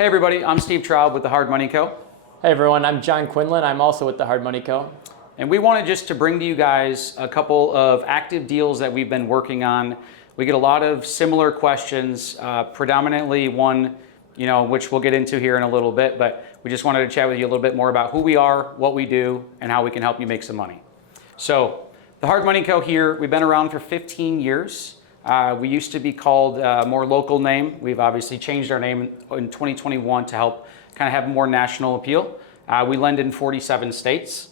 Hey everybody, I'm Steve Traub with the Hard Money Co. Hey everyone, I'm John Quinlan. I'm also with the Hard Money Co. And we wanted just to bring to you guys a couple of active deals that we've been working on. We get a lot of similar questions, predominantly one, which we'll get into here in a little bit, but we just wanted to chat with you a little bit more about who we are, what we do, and how we can help you make some money. So the Hard Money Co. here, we've been around for 15 years. We used to be called a more local name. We've obviously changed our name in 2021 to help kind of have more national appeal. We lend in 47 states.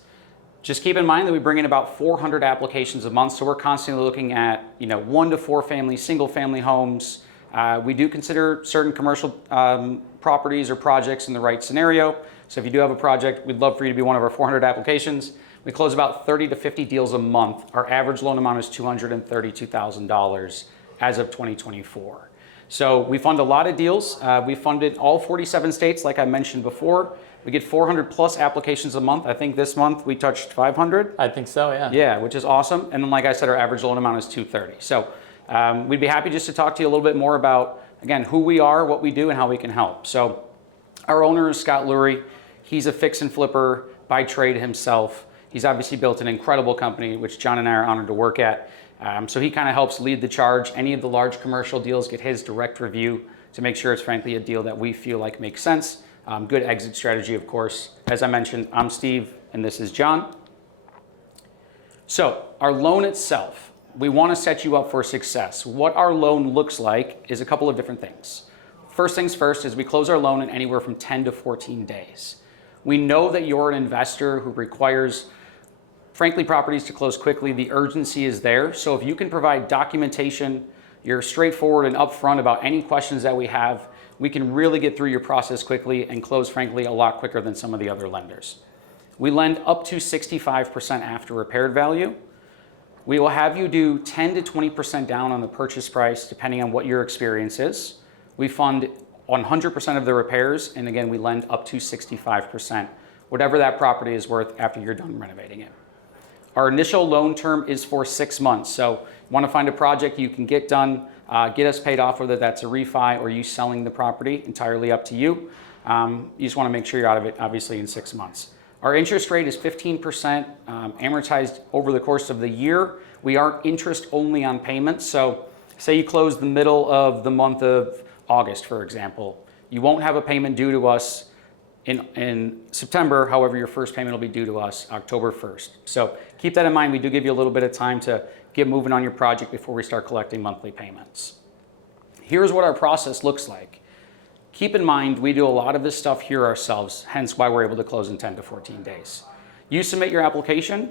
Just keep in mind that we bring in about 400 applications a month, so we're constantly looking at 1 to 4 family, single family homes. We do consider certain commercial properties or projects in the right scenario. So if you do have a project, we'd love for you to be one of our 400 applications. We close about 30 to 50 deals a month. Our average loan amount is $232,000 as of 2024. So we fund a lot of deals. We funded all 47 states, like I mentioned before. We get 400 plus applications a month. I think this month we touched 500. I think so, yeah. Yeah, which is awesome. And then, like I said, our average loan amount is $230. So we'd be happy just to talk to you a little bit more about, again, who we are, what we do, and how we can help. So our owner is Scott Lurie. He's a fix and flipper by trade himself. He's obviously built an incredible company, which John and I are honored to work at. So he kind of helps lead the charge. Any of the large commercial deals get his direct review to make sure it's frankly a deal that we feel like makes sense. Good exit strategy, of course. As I mentioned, I'm Steve, and this is John. So our loan itself, we want to set you up for success. What our loan looks like is a couple of different things. First things first is we close our loan in anywhere from 10 to 14 days. We know that you're an investor who requires, frankly, properties to close quickly. The urgency is there. So if you can provide documentation, you're straightforward and upfront about any questions that we have, we can really get through your process quickly and close, frankly, a lot quicker than some of the other lenders. We lend up to 65% after repaired value. We will have you do 10 to 20% down on the purchase price, depending on what your experience is. We fund 100% of the repairs, and again, we lend up to 65%, whatever that property is worth after you're done renovating it. Our initial loan term is for 6 months. So you want to find a project you can get done, get us paid off, whether that's a refi or you selling the property, entirely up to you. You just want to make sure you're out of it, obviously, in 6 months. Our interest rate is 15% amortized over the course of the year. We are interest only on payments. So say you close the middle of the month of August, for example. You won't have a payment due to us in September. However, your first payment will be due to us October 1st. So keep that in mind. We do give you a little bit of time to get moving on your project before we start collecting monthly payments. Here's what our process looks like. Keep in mind, we do a lot of this stuff here ourselves, hence why we're able to close in 10 to 14 days. You submit your application,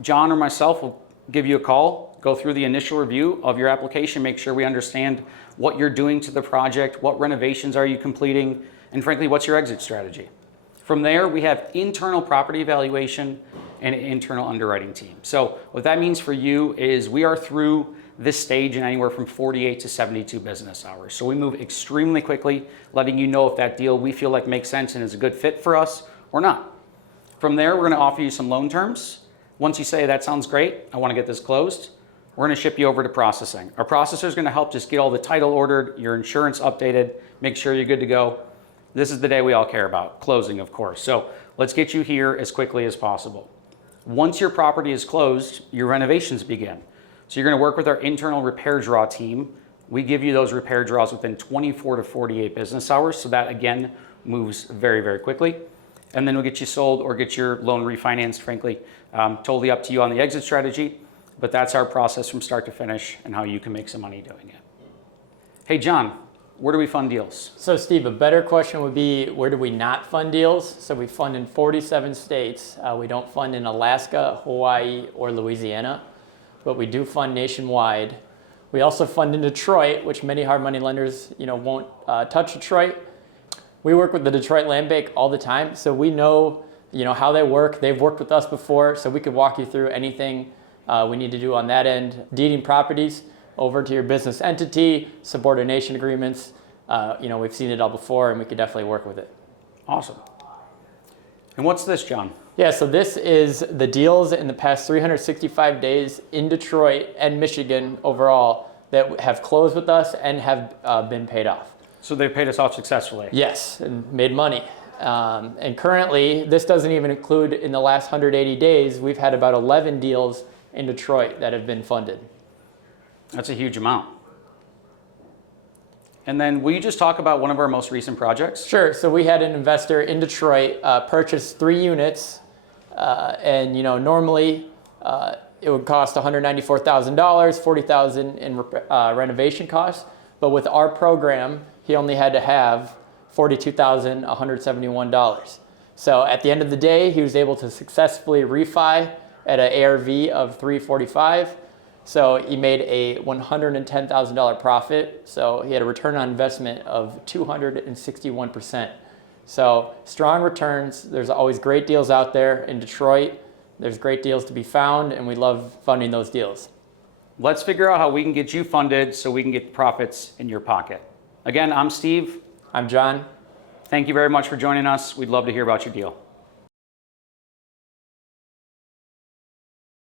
John or myself will give you a call, go through the initial review of your application, make sure we understand what you're doing to the project, what renovations are you completing, and frankly, what's your exit strategy. From there, we have internal property evaluation and an internal underwriting team. So what that means for you is we are through this stage in anywhere from 48 to 72 business hours. So we move extremely quickly, letting you know if that deal we feel like makes sense and is a good fit for us or not. From there, we're going to offer you some loan terms. Once you say, that sounds great, I want to get this closed, we're going to ship you over to processing. Our processor is going to help just get all the title ordered, your insurance updated, make sure you're good to go. This is the day we all care about, closing, of course. So let's get you here as quickly as possible. Once your property is closed, your renovations begin. So you're going to work with our internal repair draw team. We give you those repair draws within 24 to 48 business hours. So that, again, moves very, very quickly. And then we'll get you sold or get your loan refinanced, frankly. Totally up to you on the exit strategy. But that's our process from start to finish and how you can make some money doing it. Hey, John, where do we fund deals? So Steve, a better question would be, where do we not fund deals? So we fund in 47 states. We don't fund in Alaska, Hawaii, or Louisiana, but we do fund nationwide. We also fund in Detroit, which many hard money lenders won't touch Detroit. We work with the Detroit Land Bank all the time, so we know how they work. They've worked with us before, so we could walk you through anything we need to do on that end. Deeding properties over to your business entity, subordination agreements. We've seen it all before, and we could definitely work with it. Awesome. And what's this, John? Yeah, so this is the deals in the past 365 days in Detroit and Michigan overall that have closed with us and have been paid off. So they paid us off successfully. Yes, and made money. And currently, this doesn't even include in the last 180 days, we've had about 11 deals in Detroit that have been funded. That's a huge amount. And then will you just talk about one of our most recent projects? Sure. So we had an investor in Detroit purchase 3 units, and normally it would cost $194,000, $40,000 in renovation costs. But with our program, he only had to have $42,171. So at the end of the day, he was able to successfully refi at an ARV of 345. So he made a $110,000 profit. So he had a return on investment of 261%. So strong returns. There's always great deals out there in Detroit. There's great deals to be found, and we love funding those deals. Let's figure out how we can get you funded so we can get profits in your pocket. Again, I'm Steve. I'm John. Thank you very much for joining us. We'd love to hear about your deal.